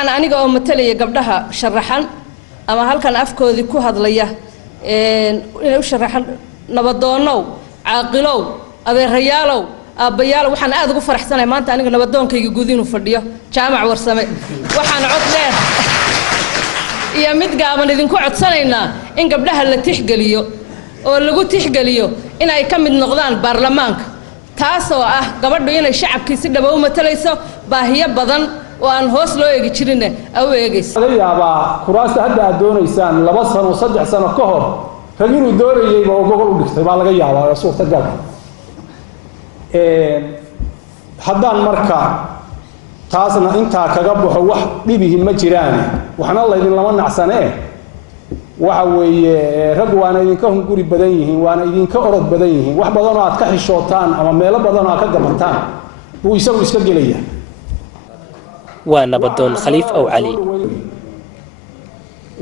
waxaan aniga oo matalaya gabdhaha sharaxan ama halkan afkoodii ku hadlaya inay u sharaxan nabadoonow caaqilow adeerayaalow aabbayaalow waxaan aad ugu faraxsanahay maanta aniga nabadoonkayga guud inuu fadhiyo jaamac warsame waxaan cod dheer iyo mid gaaban idinku codsanaynaa in gabdhaha la tixgeliyo oo lagu tixgeliyo inay ka mid noqdaan baarlamaanka taasoo ah gabadhu inay shacabkii si dhab u matalayso baahiyo badan oo aan hoos loo eegi jirin aw eegayso laga yaabaa kuraasta hadda aad doonaysaan 2 sano 3 sano ka hor rag inuu doonayay oo gogol u dhigtay baa laga yaabaa suurtagal haddaan marka taasna intaa kaga baxo wax dhibihi ma jiraan waxna la idin lama nacsanee waxa weeye rag waana idinka hunguri badan yihiin waana idinka orod badan yihiin wax badan oo aad ka xishootaan ama meelo badan oo aad ka gabataan buu isagu iska gelaya waa nabadoon khaliif aw cali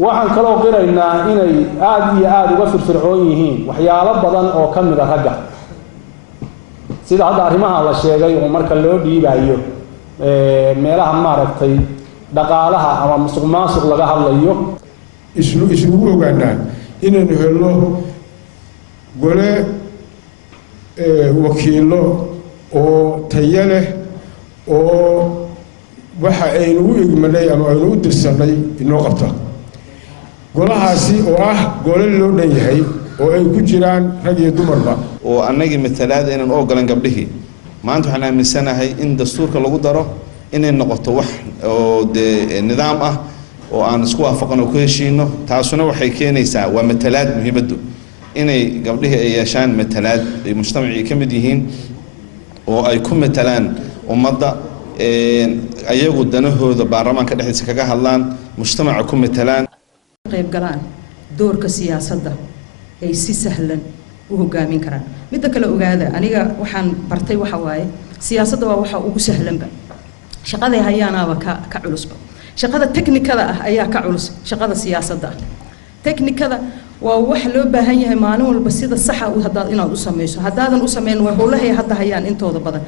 waxaan kaloo qiraynaa inay aad iyo aad uga firfircoon yihiin waxyaalo badan oo ka mid ah ragga sida hadda arrimaha la sheegay oo marka loo dhiibayo meelaha maaragtay dhaqaalaha ama musuqmaasuq laga hadlayo isugu ogaanaa inaynu helno gole wakiilo oo tayo leh oo waxa aynu u igmanay ama aynu u dirsanay inoo qabta golahaasi oo ah gole loo dhan yahay oo ay ku jiraan rag iyo dumarba oo annagii matalaad inaan ogolan gabdhihii maanta waxaan aaminsanahay in dastuurka lagu daro inay noqoto wax oo nidaam ah oo aan isku waafaqan oo ku heshiino taasuna waxay keenaysaa waa matalaad muhiimadu inay gabdhihii ay yeeshaan matalaad ay mujtamacii ka mid yihiin oo ay ku matalaan ummadda ayagu danahooda baarlamaanka dhexdiisa kaga hadlaan mujtamaca ku matalaan qayb galaan doorka siyaasadda ay si sahlan u hogaamin karaan midda kale ogaada aniga waxaan bartay waxa waaye siyaasadda waa waxa ugu sahlanba shaqaday hayaanaaba ka culusba shaqada technical ah ayaa ka culus shaqada siyaasadda technical waa wax loo baahan yahay maalin walba sida sax ah inaad u sameeyso haddaadan u sameyn waa howlahay hadda hayaan intooda badan